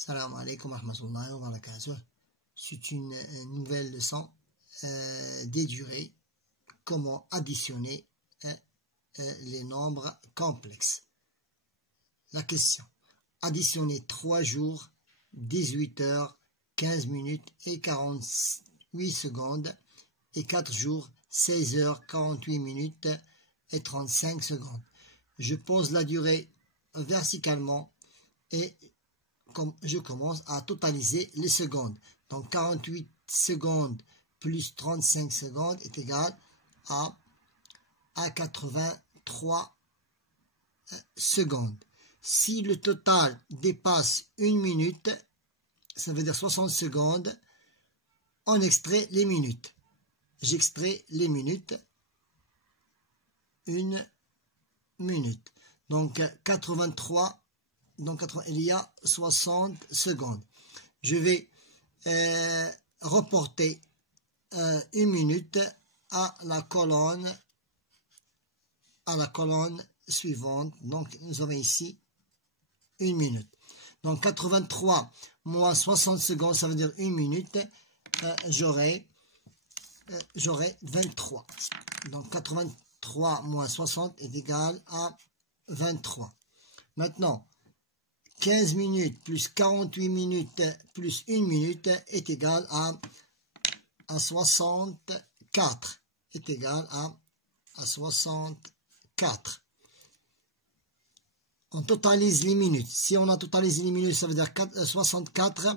Salam alaikum wa rahmatullahi wa barakatuh. C'est une nouvelle leçon des durées, comment additionner les nombres complexes. La question: additionner 3 jours, 18 heures, 15 minutes et 48 secondes et 4 jours, 16 heures, 48 minutes et 35 secondes. Je pose la durée verticalement et je commence à totaliser les secondes. Donc 48 secondes plus 35 secondes est égal à 83 secondes. Si le total dépasse 1 minute, ça veut dire 60 secondes, on extrait les minutes. J'extrais les minutes. 1 minute. Donc 83, donc il y a 60 secondes. Je vais reporter 1 minute à la colonne suivante. Donc nous avons ici 1 minute. Donc 83 moins 60 secondes, ça veut dire 1 minute. J'aurai 23. Donc 83 moins 60 est égal à 23. Maintenant, 15 minutes plus 48 minutes plus 1 minute est égal à 64. Est égal à 64. On totalise les minutes. Si on a totalisé les minutes, ça veut dire 64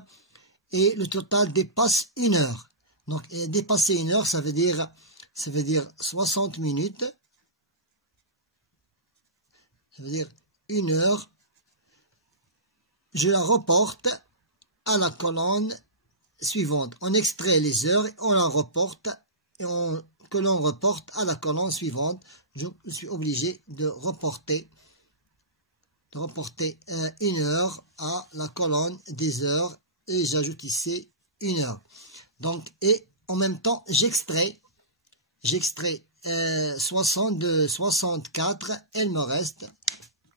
et le total dépasse 1 heure. Donc dépasser 1 heure, ça veut dire 60 minutes. Ça veut dire 1 heure. Je la reporte à la colonne suivante. On extrait les heures, on la reporte et que l'on reporte à la colonne suivante. Je suis obligé de reporter 1 heure à la colonne des heures et j'ajoute ici 1 heure. Donc, et en même temps, j'extrais 60 de 64, il me reste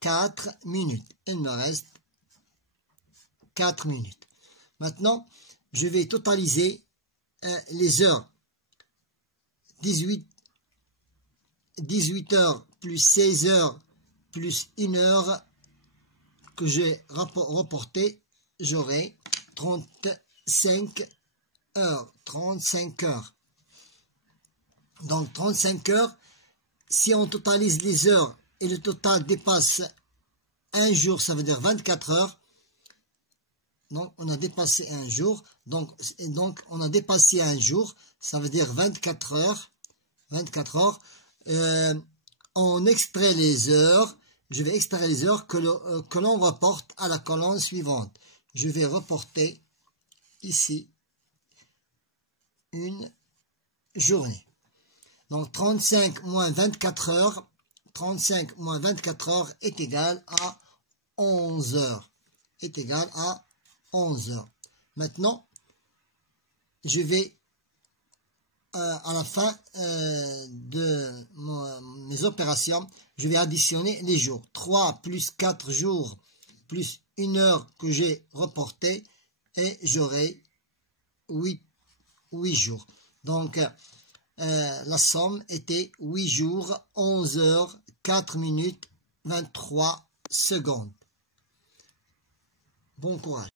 4 minutes. Il me reste 4 minutes. Maintenant, je vais totaliser les heures. 18 heures plus 16 heures plus 1 heure que j'ai reporté, j'aurai 35 heures. 35 heures. Donc 35 heures, si on totalise les heures et le total dépasse 1 jour, ça veut dire 24 heures. Donc on a dépassé 1 jour. Donc on a dépassé 1 jour, ça veut dire 24 heures. 24 heures. On extrait les heures. Je vais extraire les heures que l'on reporte à la colonne suivante. Je vais reporter ici une journée. Donc 35 moins 24 heures. 35 moins 24 heures est égal à 11 heures. Est égal à 11 heures. Maintenant, je vais à la fin de mes opérations, je vais additionner les jours. 3 plus 4 jours plus 1 heure que j'ai reporté et j'aurai 8 jours. Donc, la somme était 8 jours, 11 heures, 4 minutes, 23 secondes. Bon courage.